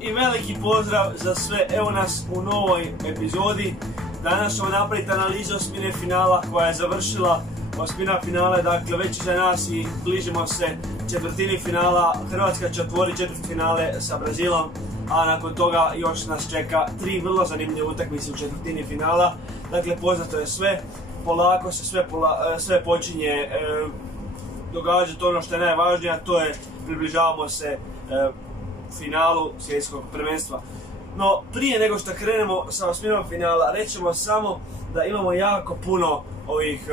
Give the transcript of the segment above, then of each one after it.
I veliki pozdrav za sve, evo nas u novoj epizodi. Danas ćemo napraviti analizu osmine finala koja je završila. Osmina finale, dakle već iza nas i bližimo se četvrtini finala. Hrvatska će otvoriti četvrtfinale sa Brazilom, a nakon toga još nas čeka 3 vrlo zanimljive utakmice u četvrtini finala. Dakle, poznato je sve, polako se sve počinje događati ono što je najvažnije, a to je približavamo se finalu svjetskog prvenstva. No, prije nego što krenemo sa osminom finala, rećemo samo da imamo jako puno ovih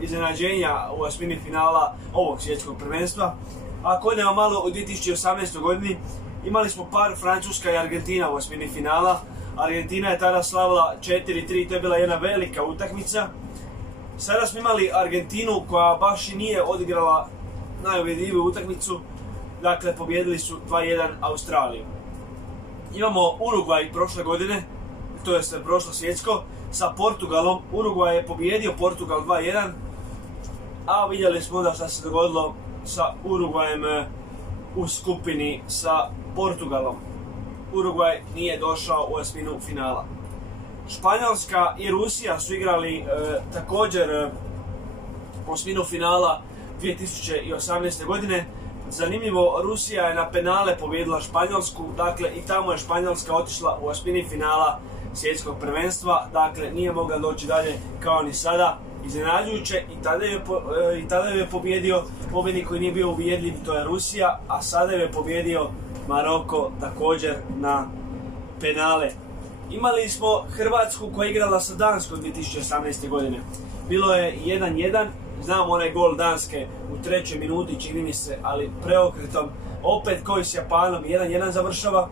iznenađenja u osmini finala ovog svjetskog prvenstva. Ako odemo malo u 2018. godini, imali smo par Francuska i Argentina u osmini finala. Argentina je tada slavila 4-3, to je bila jedna velika utakmica. Sada smo imali Argentinu koja baš i nije odigrala najuvjerljiviju utakmicu. Dakle, pobjedili su 2-1 Australiju. Imamo Urugvaj prošle godine, to je prošlo svjetsko, sa Portugalom. Urugvaj je pobjedio Portugal 2-1, a vidjeli smo da šta se dogodilo sa Urugvajem u skupini sa Portugalom. Urugvaj nije došao u osminu finala. Španjolska i Rusija su igrali također osminu finala 2018. godine. Zanimljivo, Rusija je na penale pobijedila Španjolsku, dakle i tamo je Španjolska otišla u osmini finala svjetskog prvenstva, dakle nije mogla doći dalje kao ni sada. Iznenađujuće, i tada je pobjedio pobjednik koji nije bio uvjerljiv, to je Rusija, a sada je pobjedio Maroko također na penale. Imali smo Hrvatsku koja je igrala sa Danskom 2018. godine. Bilo je 1-1, znam onaj gol Danske u 3. minuti, čini mi se, ali preokretom, opet koji s Japanom 1-1 završava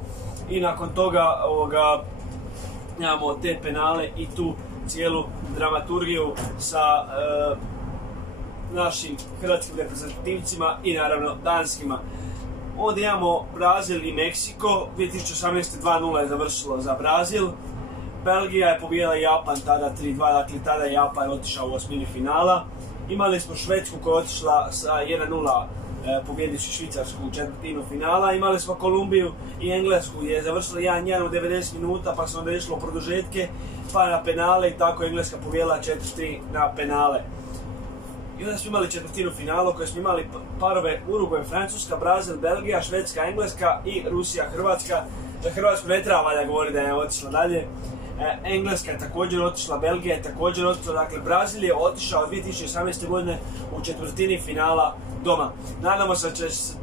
i nakon toga imamo te penale i tu cijelu dramaturgiju sa našim hrvatskim reprezentativcima i naravno danskima. Onda imamo Brazil i Meksiko, 2018. 2-0 je završilo za Brazil. Belgija je pobijedila Japan tada 3-2, dakle tada je Japan otišao u osmini finala. Imali smo Švedsku koja je otišla sa 1-0 pobjedivši Švicarsku u četvrtinu finala. Imali smo Kolumbiju i Englesku je završila 1-1 u 90 minuta, pa se onda išlo u produžetke, pa na penale i tako Engleska pobijedila 4-3 na penale. I onda smo imali četvrtinu finala u kojoj smo imali parove Urugvaj, Francuska, Brazil, Belgija, Švedska, Engleska i Rusija, Hrvatska. Za Hrvatsku ne treba valjda govoriti da je otišla dalje. Engleska je također otišla, Belgija je također otišla, dakle Brazil je otišao 2018. godine u četvrtini finala doma. Nadamo se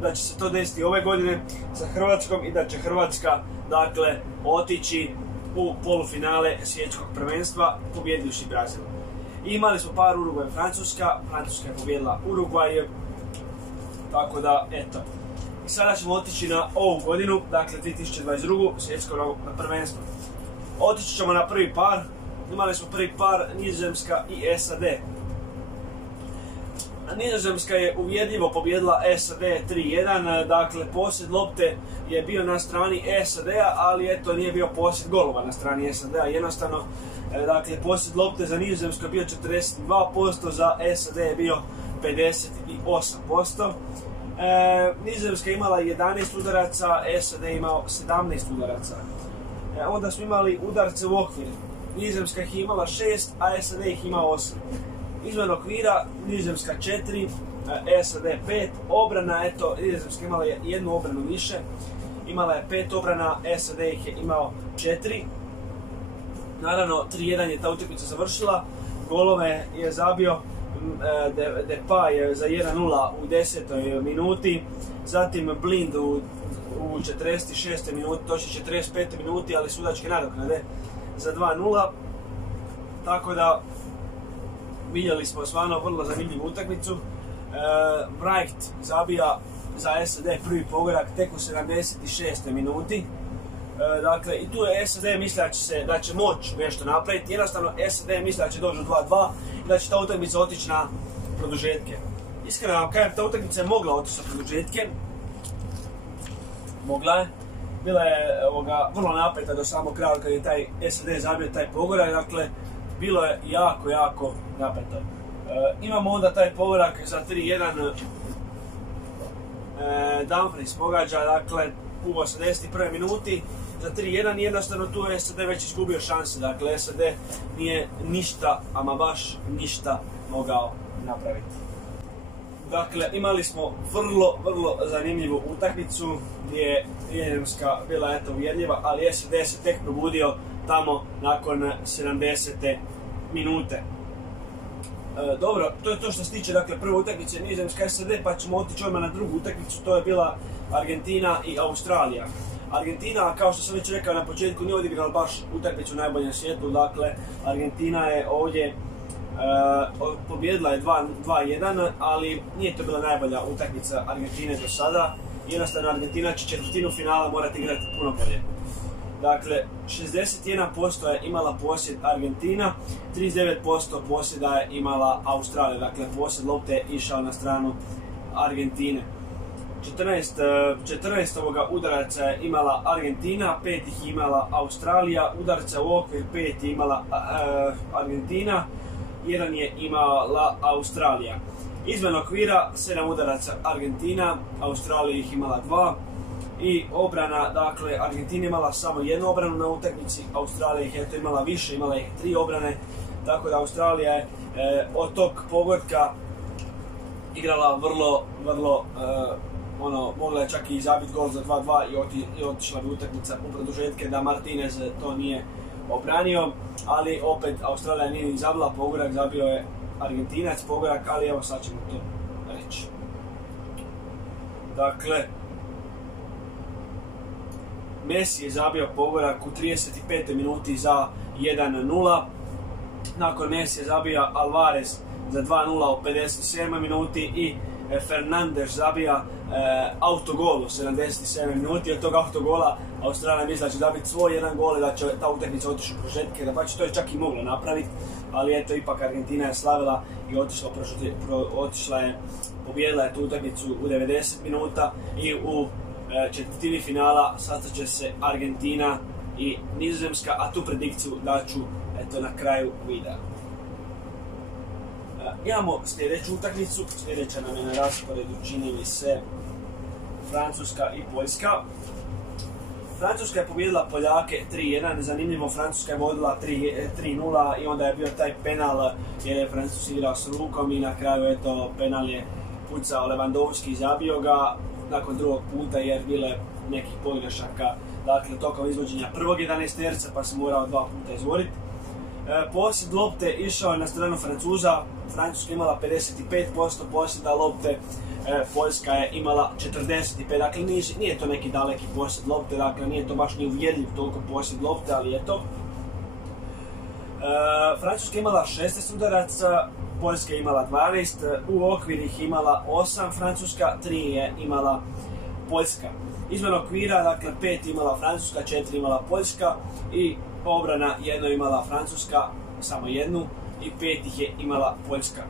da će se to desiti ove godine sa Hrvatskom i da će Hrvatska, dakle, otići u polufinale svjetskog prvenstva pobjedivši Brazil. I imali smo par Urugvaj i Francuska je pobijedila Urugvaj, tako da, eto. I sada ćemo otići na ovu godinu, dakle 2022. svjetsko prvenstvo. Otići ćemo na prvi par, imali smo prvi par Nizozemska i SAD. Nizozemska je uvjerljivo pobjedila SAD 3-1, dakle posjed lopte je bio na strani SAD-a, ali eto nije bio posjed golova na strani SAD-a, jednostavno, dakle posjed lopte za Nizozemsku je bio 42%, za SAD je bio 58%. Nizozemska je imala 11 udaraca, SAD je imao 17 udaraca. Onda smo imali udarce u okvir. Nizozemska ih imala 6, a SAD ih ima 8. Izvan okvira Nizozemska 4, SAD 5. Obrana, eto, Nizozemska imala jednu obranu više. Imala je 5 obrana, SAD ih je imao 4. Naravno, 3-1 je ta utakmica završila. Golove je zabio Depay za 1-0 u 10. minuti. Zatim Blind u 46. minuti, točnije 45. minuti, ali sudačke nadoknade za 2-0. Tako da vidjeli smo stvarno vrlo zanimljivu utakmicu. Bright zabija za SAD prvi pogodak tek u 76. minuti. Dakle, i tu je SAD mislila da će moći nešto napraviti. Jednostavno, SAD mislila da će doći do 2-2 i da će ta utakmica otići na produžetke. Iskreno vam kažem, ta utakmica je mogla otići na produžetke. Mogla je. Bila je vrlo napeta do samog kraja kad je taj SAD zabio taj pogodak. Dakle, bilo je jako napeto. Imamo onda taj pogodak za 3-1. Dumfries pogađa, dakle, u 81. minuti za 3-1 i jednostavno tu je SAD već izgubio šanse. Dakle, SAD nije ništa, ama baš ništa mogao napraviti. Dakle, imali smo vrlo zanimljivu utakmicu gdje je Nizozemska bila uvjerljiva, ali SAD se tek probudio tamo nakon 70. minute. Dobro, to je to što se tiče prve utakmice Nizozemska SAD, pa ćemo otići odmah na drugu utakmicu, to je bila Argentina i Australija. Argentina, kao što sam već rekao na početku, nije odigrala baš utakmicu u najboljem svijetu, dakle Argentina je ovdje pobjedila je 2-1, ali nije to bila najbolja utakmica Argentine do sada. Jednostavno Argentina će četvrtinu finala morati igrati puno bolje. Dakle, 61% je imala posjed Argentina, 39% posjeda je imala Australija, dakle posjed lopte je išao na stranu Argentine. 14 udaraca je imala Argentina, 5 ih imala Australija, udarca u okvir 5 je imala Argentina, 1 je imala Australija. Izvan okvira 7 udaraca Argentina, Australija ih imala 2. I obrana, dakle, Argentina imala samo jednu obranu na utakmici, Australija ih je to imala više, imala ih 3 obrane, tako da Australija je od tog pogotka igrala vrlo, mogla je čak i zabiti gol za 2-2 i otišla bi utakmica u produžetke da Martinez to nije obranio, ali opet Australija nije ni zabila pogodak, zabio je Argentinac pogodak, ali evo sad ćemo to reći. Dakle, Messi je zabio pogodak u 35. minuti za 1-0. Nakon Messi je zabio Alvarez za 2-0 u 57. minuti i Fernandes zabija autogol u 77. minuti. Od tog autogola Australija misla da će zabiti svoj jedan gol i da će ta utakmica otići u prožetke. Da pa će to je čak i mogla napraviti, ali eto ipak Argentina je slavila i otišla je, pobijedila je tu utakmicu u 90 minuta i u četvrtini finala sastaće se Argentina i Nizozemska, a tu predikciju daću na kraju videa. Imamo sljedeću utakmicu, sljedeća nam je na rasporedu, čini mi se, Francuska i Poljska. Francuska je pobijedila Poljake 3-1, zanimljivo, Francuska je vodila 3-0 i onda je bio taj penal jer je Francus igrao s rukom i na kraju penal je pucao Lewandowski i zabio ga nakon drugog puta jer bile nekih pogrešaka, dakle tokom izvođenja prvog 11-terca pa se morao 2 puta izvoditi. Posjed lopte išao je na stranu Francuza, Francuska imala 55% posjeda lopte, Poljska je imala 45%, dakle nije to neki daleki posjed lopte, dakle nije to baš ni uvjerljiv toliko posjed lopte, ali je to. Francuska imala 16 udaraca, Poljska je imala 12, u okvir ih imala 8 Francuska, 3 je imala Poljska. Izvan okvira, dakle 5 imala Francuska, 4 imala Poljska i obrana jedno imala Francuska, samo jednu, i 5 ih je imala Poljska.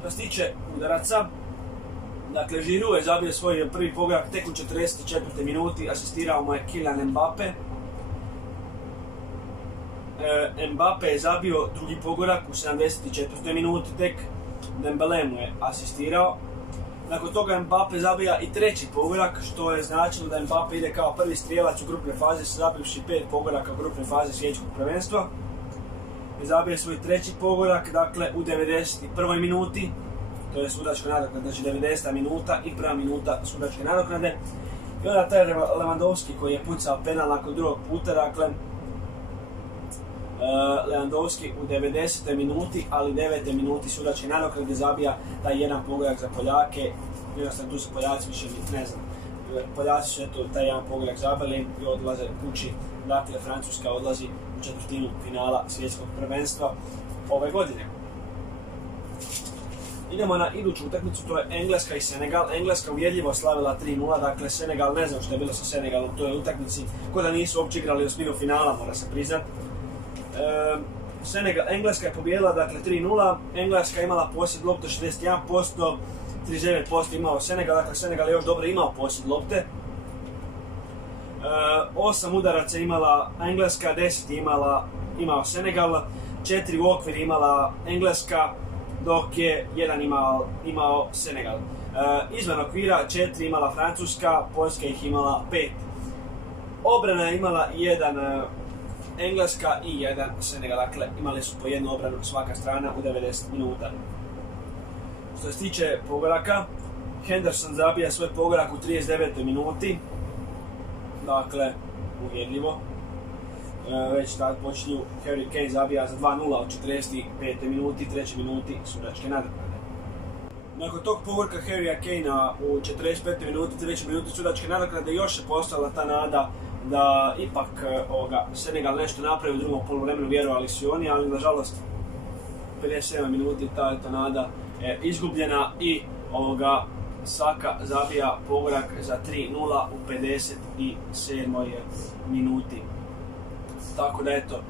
Što se tiče udaraca, dakle Giroud je zabio svoj prvi pogodak tek u 44. minuti, asistirao mu je Kylian Mbappe. Mbappe je zabio drugi pogodak u 74. minuti tek, Dembélé mu je asistirao. Nakon toga Mbappe zabija i treći pogodak, što je značilo da Mbappe ide kao prvi strijelac u grupnoj fazi, zabivši 5 pogodaka u grupnoj fazi svjetskog prvenstva. Zabije svoj treći pogodak, dakle u 91. minuti, to je sudačka nadoknada, znači 90. minuta i prva minuta sudačke nadoknade. I onda taj Lewandowski koji je pucao penal nakon drugog puta, dakle Lewandowski u 90. minuti, ali 9. minuti sudačke nadoknade zabija taj jedan pogodak za Poljake. Jednostavno tu su Poljaci više ne znam. Poljaci su taj jedan pogodak zabili i odlaze kući. Dakle, Francuska odlazi u četvrtinu finala svjetskog prvenstva ove godine. Idemo na iduću utakmicu, to je Engleska i Senegal. Engleska uvjerljivo slavila 3-0, dakle Senegal, ne znam što je bilo sa Senegalom u toj utakmici, ko da nisu uopće igrali osminu finala, mora se priznat. Engleska je pobijedila, dakle 3-0, Engleska je imala posjed lopte 61%, 39% imao Senegal, dakle Senegal je još dobro imao posjed lopte. 8 udaraca imala Engleska, 10 je imao Senegal, 4 u okvir imala Engleska, dok je 1 imao Senegal. Izvan okvira 4 imala Francuska, Poljska ih imala 5. Obrana je imala jedan Engleska i jedan Senegal, dakle imali su po jednu obranu svaka strana u 90 minuta. Što se tiče pogoraka, Henderson zabija svoj pogorak u 39. minuti, dakle uvjerljivo. Već tad počinju, Harry Kane zabija za 2-0 od 45. minuti, 3. minuti sudačke nadoknade. Nakon tog pogorka Harrya Kanea u 45. minuti, 3. minuti sudačke nadoknade još je postala ta nada da ipak Senegal nešto napravi u drugom poluvremenu, vjerovali su oni, ali nažalost 57 minuti ta nada je izgubljena i Saka zabija pogorak za 3-0 u 57. minuti. Tako da eto,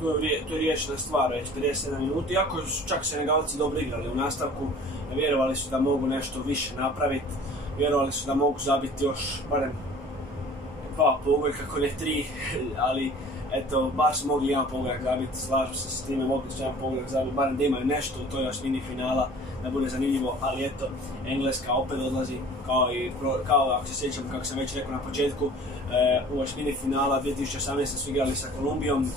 to je riješena stvar već 57 minuti, iako su čak Senegalci dobro igrali u nastavku, vjerovali su da mogu nešto više napraviti, vjerovali su da mogu zabiti još barem 2 pogorka, kako ne 3, ali eto, bar su mogli jedan pogorak zabiti, slažu se s time, mogli su jedan pogorak zabiti, barem da imaju nešto u toj osmini finala, da bude zanimljivo, ali eto, Engleska opet odlazi, kao ako se sjećam, kako sam već rekao na početku, u osmini finala 2018. su igrali sa Kolumbijom,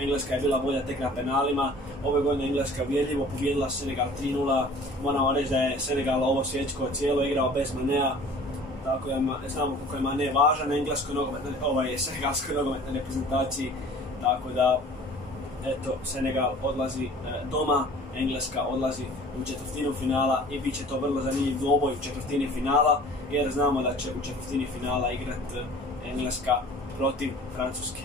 Engleska je bila bolja tek na penalima, ove godine Engleska uvjerljivo pobijedila Senegal 3-0, moramo reći da je Senegal ovo svjetsko cijelo igrao bez Manea, tako da znamo koliko je Mane važan na senegalskoj nogometnoj reprezentaciji, tako da eto, Senegal odlazi doma, Engleska odlazi u četvrtinu finala i bit će to vrlo zanimljiv dvoboj u četvrtini finala, jer znamo da će u četvrtini finala igrati Engleska protiv Francuske.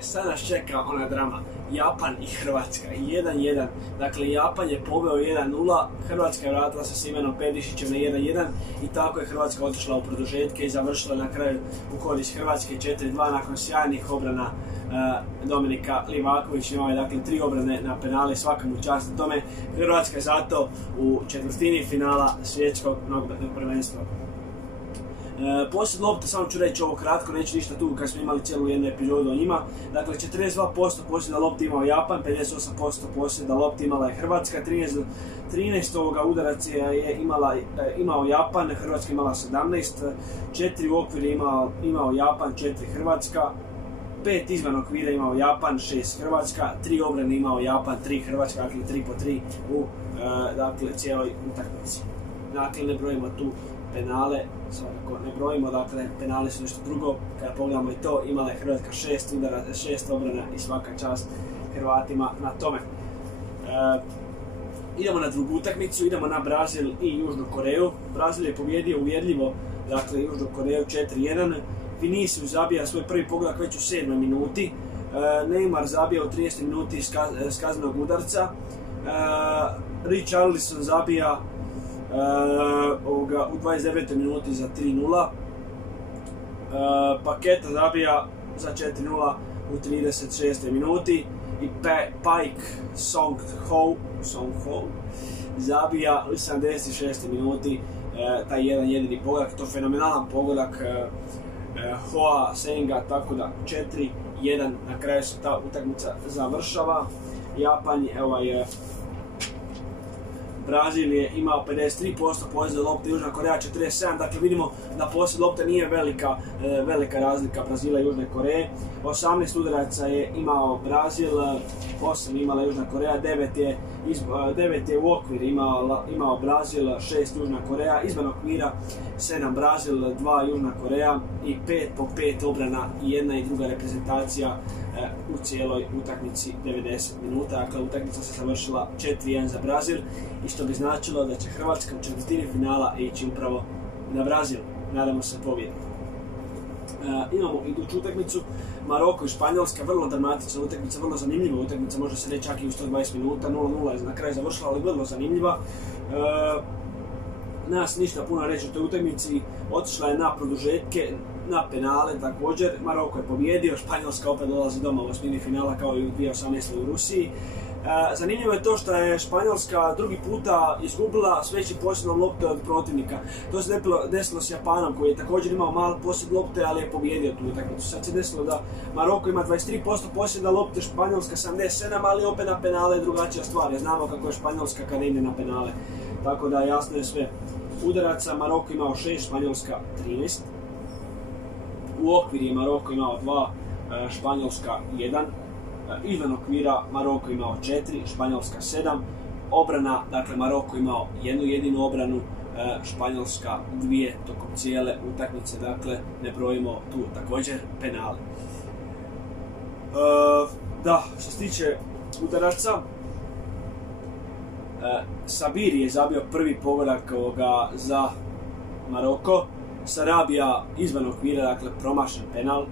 Sad nas čeka ona drama, Japan i Hrvatska, 1-1, dakle Japan je poveo 1-0, Hrvatska je vratila sa Simenom Pedišićem na 1-1 i tako je Hrvatska otišla u produžetke i završila na kraju u korist Hrvatske 4-2 nakon sjajnih obrana Dominika Livaković, imao je dakle 3 obrane na penale, svaka mu čast na tome. Hrvatska je zato u četvrtini finala svjetskog nogometnog prvenstva. Posjed lopte, samo ću reći ovo kratko, neću ništa tu kad smo imali cijelu jednu epizodu o njima. Dakle, 42% posjeda lopte imao Japan, 58% posjeda lopte imala je Hrvatska, 13 udaraca je imao Japan, Hrvatska imala 17, 4 u okviru imao Japan, 4 Hrvatska, 5 izvan okvira imao Japan, 6 Hrvatska, 3 obrane imao Japan, 3 Hrvatska, dakle 3 po 3 u cijeloj utakmici. Dakle, ne brojimo tu penale, svakako ne brojimo, dakle penali su nešto drugo, kada pogledamo i to, imala je Hrvatska 6 obrana i svaka čast Hrvatima na tome. Idemo na drugu utakmicu, idemo na Brazil i Južnu Koreju. Brazil je pobjedio uvjerljivo, dakle Južnu Koreju 4-1, Vinicius zabija svoj prvi pogodak već u 7. minuti, Neymar zabija u 30. minuti s kaznenog udarca, Richarlison zabija u 29. minuti za 3-0, Paketa zabija za 4-0 u 36. minuti i Paik Song-ho zabija u 76. minuti taj jedan jedini pogodak, to je fenomenalan pogodak Hoa Senga, tako da 4-1 na kraju se ta utakmica završava. Japan je Brazil je imao 53% posjeda lopte, Južna Koreja 47%, dakle vidimo da posjed lopte nije velika razlika Brazila i Južne Koreje. 18 udaraca je imao Brazil, 8 imala Južna Koreja, 9 je u okvir imao Brazil, 6 Južna Koreja, izvan okvira 7 Brazil, 2 Južna Koreja i 5 po 5 obrana i jedna i druga reprezentacija u cijeloj utakmici 90 minuta. Dakle, utakmica se završila 4-1 za Brazil i što bi značilo da će Hrvatska u četvrtini finala ići upravo na Brazil. Nadamo se pobjedi. Imamo iduću utakmicu, Maroko i Španjolska, vrlo dramatična utakmica, vrlo zanimljiva utakmica, može se reći čak i u 120 minuta, 0-0 je na kraju završila, ali vrlo zanimljiva. Nas ništa puno reći o toj utakmici, otišla je na produžetke, na penale također, Maroko je pobjedio, Španjolska opet dolazi doma u osmini finala kao i u 2018. u Rusiji. Zanimljivo je to što je Španjolska drugi puta izgubila s većim posjedom lopte od protivnika. To se desilo s Japanom koji je također imao malo posjed lopte, ali je pobjedio tu utakmicu. Sad se desilo da Maroko ima 23% posjeda lopte, Španjolska 77%, ali opet na penale je drugačija stvar. Jer znamo kako je Španjolska kada ide na penale. Tako da jasno je sve. Udaraca Maroko imao 6, Španjolska 13. u okvir je Maroko imao 2, Španjolska 1, izvan okvira Maroko imao 4, Španjolska 7, obrana, dakle Maroko imao jednu jedinu obranu, Španjolska 2 tokom cijele utakmice, dakle ne brojimo tu također penale. Da, što se tiče udaraca, Sabiri je zabio prvi pogodak za Maroko, Sarabija izvan okvira, dakle promašen penal.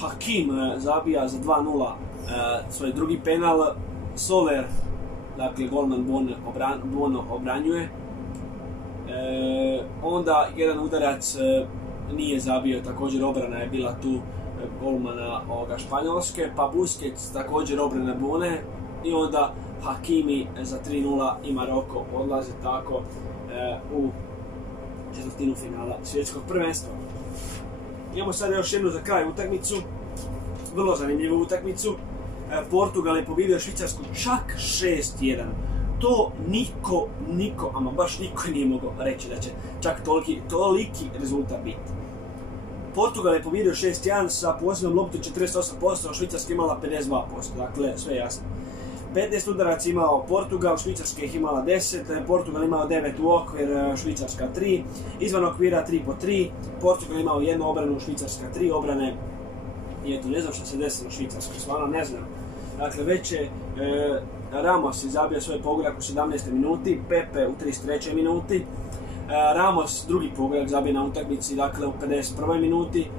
Hakim zabija za 2-0 svoj drugi penal, Soler, dakle golman Bono obranjuje. Onda jedan udarac nije zabio, također obrana je bila tu golmana Španjolske, pa Busquets također obrana Bone i onda Hakimi za 3-0 i Maroko odlaze tako u četvrtinu finala svjetskog prvenstva. Imamo sada još jednu za kraj utakmicu, vrlo zanimljivu utakmicu. Portugal je pobjedio Švicarsku čak 6-1. To niko, ama baš niko nije mogao reći da će čak toliki rezultat biti. Portugal je pobjedio 6-1 sa posljednom loptom 48%, a Švicarska imala 52%, dakle sve jasno. 15 udaraca imao Portugal, Švicarska ih imala 10, Portugal imao 9 u okvir, Švicarska 3, izvan okvira 3 po 3, Portugal imao jednu obranu, Švicarska 3 obrane. I eto, ne znam što se desilo Švicarskoj, stvarno ne znam. Dakle, već je Ramos je zabio svoj pogodak u 17. minuti, Pepe u 33. minuti, Ramos drugi pogodak zabio na utakmici, dakle u 51. minuti,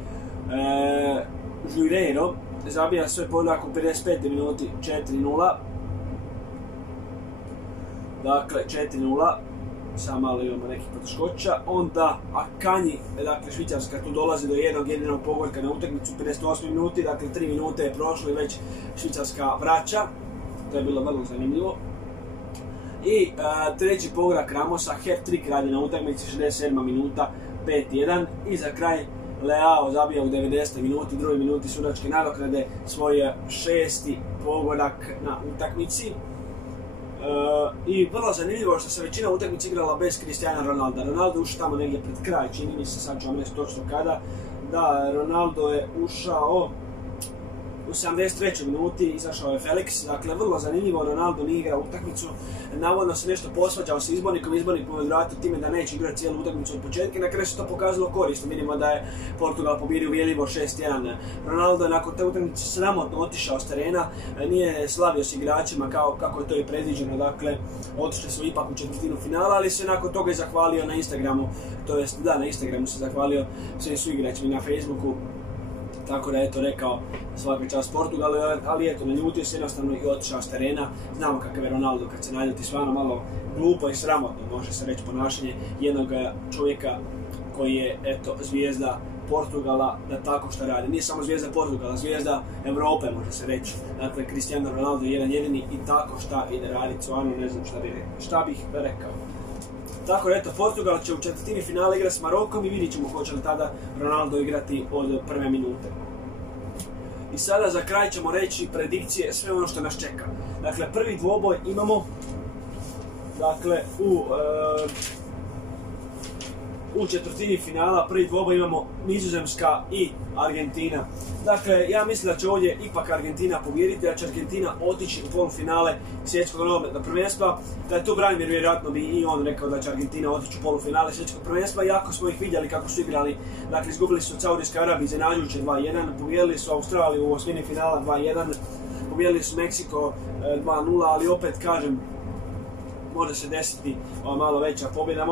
Juireiro zabija svoj pogodak u 55. minuti 4-0. Dakle, 4-0, samo malo imamo nekih poteškoća. Onda Akanji, dakle Švicarska tu dolazi do jednog jedinog pogodka na utakmicu u 58 minuti, dakle 3 minute je prošlo i već Švicarska vraća. To je bilo vrlo zanimljivo. I treći pogodak Ramosa, hat-trick radi na utakmici, 67 minuta, 5-1. I za kraj Leao zabija u 90 minuti, u drugoj minuti sudačke nadoknade, svoj 6. pogodak na utakmici. I vrlo zanimljivo što se većina utakmica igrala bez Cristiana Ronalda. Ronaldo ušao tamo negdje pred kraj, čini mi se, sad ću vam reći točno kada. Da, Ronaldo je ušao u 73. minuti, izašao je Felix. Dakle, vrlo zanimljivo, Ronaldo nije igrao utakmicu. Navodno se nešto posvađao sa izbornikom mu je vratio time da neće igrati cijelu utakmicu od početka i na kraju se to pokazalo korisno. Vidimo da je Portugal pobjedio uvjerljivo 6-1. Ronaldo je nakon te utakmice sramotno otišao s terena, nije slavio s igračima kako je to i predviđeno, dakle otišli su ipak u četvrtinu finala, ali se nakon toga i zahvalio na Instagramu, to jest da, na Instagramu se zahvalio svim suigračima na Facebooku. Tako da je to rekao svaka čast Portugalu, ali eto, naljutio se jednostavno i otišao s terena. Znamo kakav je Ronaldo kad se naljuti, stvarno malo glupo i sramotno, može se reći, ponašanje jednog čovjeka koji je, eto, zvijezda Portugala, da tako što radi. Nije samo zvijezda Portugala, zvijezda Europe, može se reći. Dakle, Cristiano Ronaldo je jedan jedini i tako šta ide raditi, stvarno ne znam šta bih rekao. Tako da eto, Portugal će u četvrtini finala igrati s Marokom i vidjet ćemo hoće li tada Ronaldo igrati od prve minute. I sada za kraj ćemo reći predikcije, sve ono što nas čeka. Dakle, prvi dvoboj imamo, dakle, u četvrtini finala prvi dvoboj imamo Nizozemska i Argentina. Dakle, ja mislim da će ovdje ipak Argentina pobijediti, da će Argentina otići u polufinale svjetskog nogometnog prvenstva. Da je tu Branimir, vjerojatno bi i on rekao da će Argentina otići u polufinale svjetskog prvenstva, iako smo ih vidjeli kako su igrali. Dakle, izgubili su od Saudijske Arabije iznenađujuće 2-1, pobijedili su Australiju u osmini finala 2-1, pobijedili su Meksiko 2-0, ali opet kažem, može se desiti malo veća pobjeda,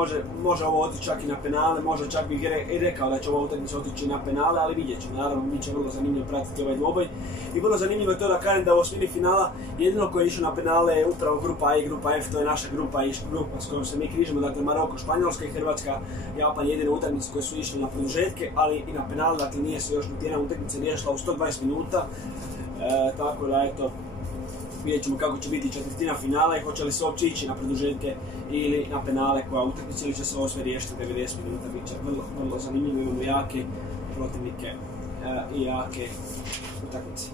može ovo otići čak i na penale, može čak bih i rekao da će ova utakmica otići na penale, ali vidjet ćemo, naravno, bit će vrlo zanimljivo pratiti ovaj dvoboj. I vrlo zanimljivo je to da kažem da u osmini finala jedino koji je išao na penale je upravo grupa A i grupa F, to je naša grupa i grupa s kojom se mi križimo, dakle Maroko, Španjolska i Hrvatska, Japan, jedine utakmice koje su išle na produžetke, ali i na penale, dakle nije se još niti jedna utakmica riješila u 120 minuta, tako da eto, vidjet ćemo kako će biti četvrtina finala i hoće li se uopće ići na produžetke ili na penale koja utakmica, ili će se ovo sve riješiti 90 minuta. Bit će vrlo zanimljivo, imamo jake protivnike i jake utakmice.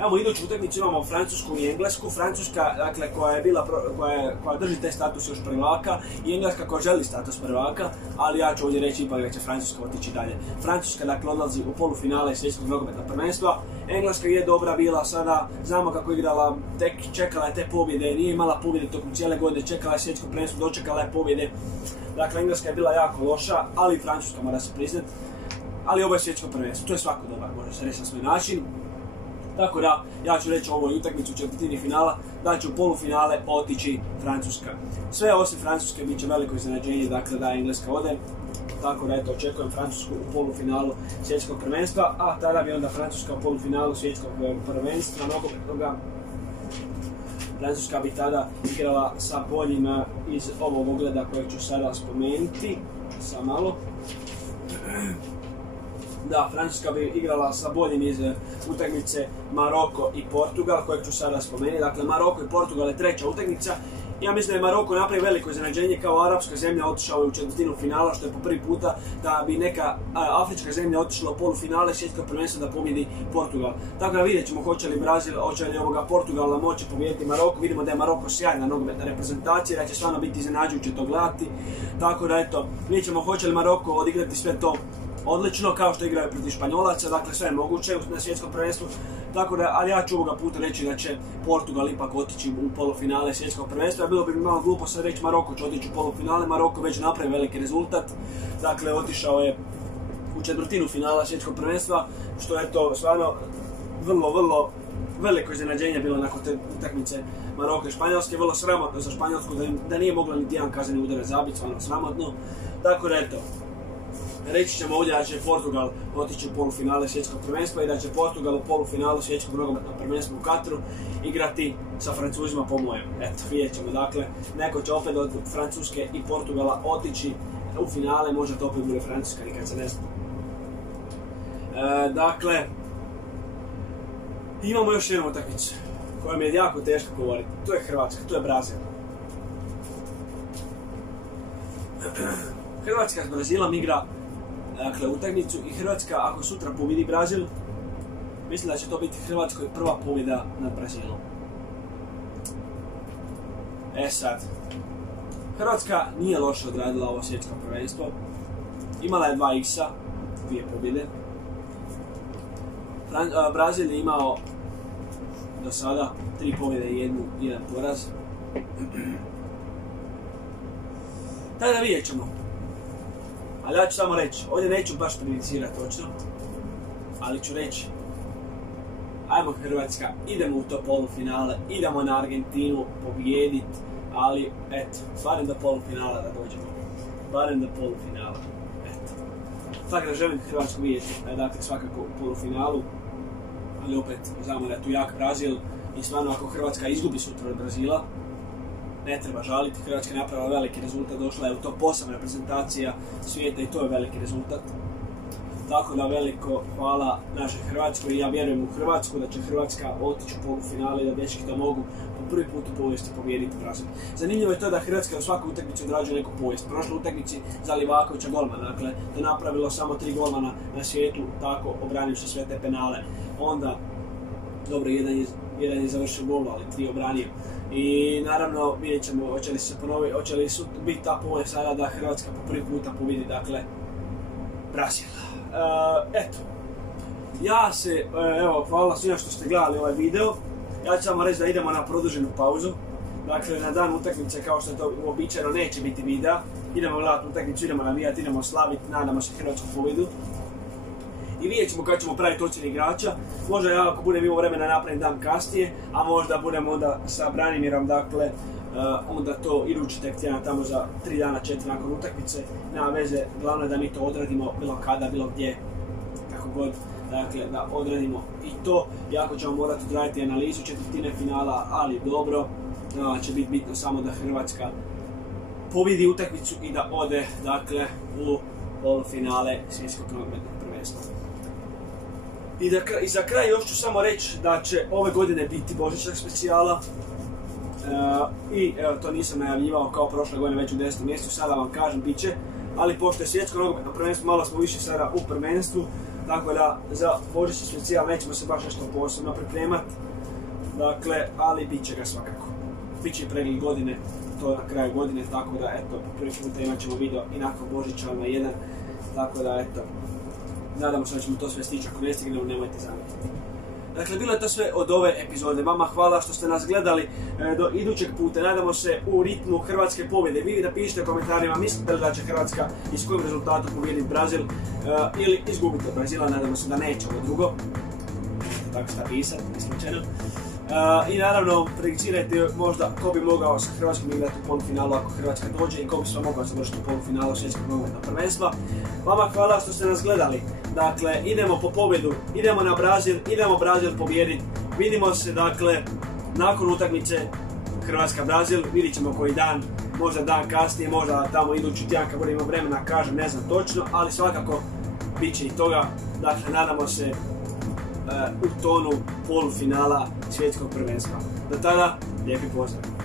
Evo iduću utakmicu imamo Francusku i Englesku. Francuska, dakle, koja drži taj status još prvaka i Engleska koja želi status prvaka, ali ja ću ovdje reći ipak da će Francuska otići dalje. Francuska, dakle, odlazi u polufinale svjetskog nogometnog prvenstva. Engleska je dobra bila sada, znamo kako je igrala, tek čekala je te pobjede, nije imala pobjede tokom cijele godine, čekala je svjetsko prvenstvo, dočekala je pobjede. Dakle, Engleska je bila jako loša, ali i Francuska mora se priznati. Ali ovo je svjetsko prvenstvo, to je svako dobar, može se reći na svoj način. Tako da, ja ću reći o ovoj utakmici u četvrtini finala, da će u polufinale otići Francuska. Sve osim Francuske bit će veliko iznenađenje, dakle da Engleska ode. Tako da eto, očekujem Francusku u polufinalu svjetskog prvenstva, a tada bi onda Francuska u polufinalu svjetskog prvenstva nogometnoga. Francuska bi tada igrala sa boljima iz ovog ogleda kojeg ću sada spomenuti. Samo malo. Da, Francuska bi igrala sa boljim iz utakmice Maroko i Portugal, kojeg ću sada spomenuti. Dakle, Maroko i Portugal je treća utakmica. Ja mislim da je Maroko napravio veliko iznenađenje, kao arapska zemlja otišao u četvrtinu finala, što je po prvi puta da bi neka afrička zemlja otišla u polufinale svjetskog prvenstva da pobjedi Portugal. Tako da vidjet ćemo hoće li Brazil, hoće li Portugal moći pobijediti Maroko. Vidimo da je Maroko sjajna nogometna reprezentacija, da će stvarno biti iznenađujuće to gledati. Tako da eto, vidjet ćemo hoće li Maroko odigrati sve to odlično, kao što igraju protiv Španjolaca, dakle sve je moguće na svjetskom prvenstvu. Tako da, ali ja ću ovoga puta reći da će Portugal ipak otići u polufinale svjetskog prvenstva. Bilo bi mi malo glupo sad reći Maroko će otići u polufinale, Maroko već napravi veliki rezultat. Dakle, otišao je u četvrtinu finala svjetskog prvenstva, što je to stvarno vrlo veliko iznenađenje bilo nakon te utakmice Maroka i Španjolske. Vrlo sramotno za Španjolsku da nije mogla niti jedan kazneni udarac zabiti, stvarno sramotno. Tako da eto, reći ćemo ovdje da će Portugal otići u polufinale svjetskog prvenstva i da će Portugal u polufinalu svjetskog nogometnog prvenstva u Katru igrati sa Francuzima po mojem. Eto, vidjet ćemo, dakle, neko će opet od Francuske i Portugala otići u finale, možda to opet bude Francuska, nikad se ne zna. Dakle, imamo još jednu utakmicu koja mi je jako teško govoriti. To je Hrvatska, to je Brazil. Hrvatska s Brazilom igra, dakle, utakmicu i Hrvatska, ako sutra pobjedi Brazil, mislim da će to biti Hrvatskoj prva pobjeda nad Brazilom. Sad, Hrvatska nije loše odradila ovo svjetsko prvenstvo. Imala je 2 x-a, 2 pobjede. Brazil je imao do sada 3 pobjede i 1 poraz. Tako da vidjet ćemo. Ali ja ću samo reći, ovdje neću baš predicirati točno, ali ću reći, ajmo Hrvatska, idemo u to polufinale, idemo na Argentinu pobijedit, ali eto, barem do polufinala da dođemo, barem do polufinala, eto. Tako da želim Hrvatsku vidjeti, dakle svakako u polufinalu, ali opet znamo da je tu jak Brazil i stvarno ako Hrvatska izgubi sutra od Brazila, ne treba žaliti, Hrvatska je napravila veliki rezultat, došla je u top 8 reprezentacija svijeta i to je veliki rezultat. Tako da veliko hvala našoj Hrvatskoj i ja vjerujem u Hrvatsku, da će Hrvatska otići u polufinale i da dečki to mogu po prvi put u povijesti pobijediti Brazil. Zanimljivo je to da Hrvatska u svakoj utakmici odrađuje neku povijest. Prošle utakmici za Livakovića golmana, dakle, da je napravilo samo 3 golmana na svijetu, tako obranivši sve te penale. Onda, dobro, jedan je završio gol, ali 3 obranio. I naravno vidjet ćemo hoće li se ponoviti, hoće li biti ta povijest sada da Hrvatska po prvi puta pobjedi, dakle, Brazil. Eto, ja se, evo, hvala svima što ste gledali ovaj video. Ja ću samo reći da idemo na produženu pauzu. Dakle, na dan utakmice, kao što je to uobičajeno, neće biti videa. Idemo gledati utakmicu, idemo navijati, idemo slaviti, nadamo se hrvatsku pobjedu. I vidjet ćemo kada ćemo praviti ocjene igrača. Možda ja ako budem imao vremena napravim dan kasnije, a možda budem onda sa Branimirom, dakle, onda to idući tek tjedan tamo za 3 dana, 4 nakon utakmice. Nema veze, glavno je da mi to odradimo bilo kada, bilo gdje, kako god, dakle, da odradimo i to. Jako ćemo morati odraditi analizu četvrtine finala, ali dobro, će biti bitno samo da Hrvatska pobjedi utakmicu i da ode, dakle, u polufinale svjetskog nogometnog prvenstva. I za kraj još ću samo reći da će ove godine biti božićnog specijala. I evo, to nisam najavljivao kao prošle godine već u 10. mjesecu, sada vam kažem, bit će. ali pošto je svjetsko nogometno prvenstvo, malo smo više sada u prvenstvu, tako da za božićni specijal nećemo se baš nešto posebno pripremati, dakle, ali bit će ga svakako. Biće i pregled godine, to na kraju godine, tako da eto, prvi puta imat ćemo video i nakon Božića na jedan, tako da eto, nadamo se da ćemo to sve stići, ako ne stignemo nemojte zamjeriti. Dakle, bilo je to sve od ove epizode. Vama hvala što ste nas gledali do idućeg puta. Nadamo se u ritmu hrvatske pobjede. Vi napišite u komentarima mislite li da će Hrvatska i s kojim rezultatom pobijediti Brazil ili izgubiti od Brazila. Nadamo se da neće ovo drugo. Tako šta pisati, isključeno. I naravno, prejudicirajte možda ko bi mogao sa Hrvatskom igrati u polufinalu ako Hrvatska dođe i ko bi se mogao završiti u polufinalu svjetskog nogometnog prvenstva. Vama hvala što ste nas gledali. Dakle, idemo po pobjedu, idemo na Brazil, idemo Brazil pobijediti. Vidimo se, dakle, nakon utakmice Hrvatska-Brazil, vidit ćemo koji dan, možda dan kasnije, možda tamo idući tjedan kad budemo vremena, kažem, ne znam točno, ali svakako bit će i toga. Dakle, nadamo se u tonu polufinala svjetskog prvenstva. Do tada, lijepi pozdrav!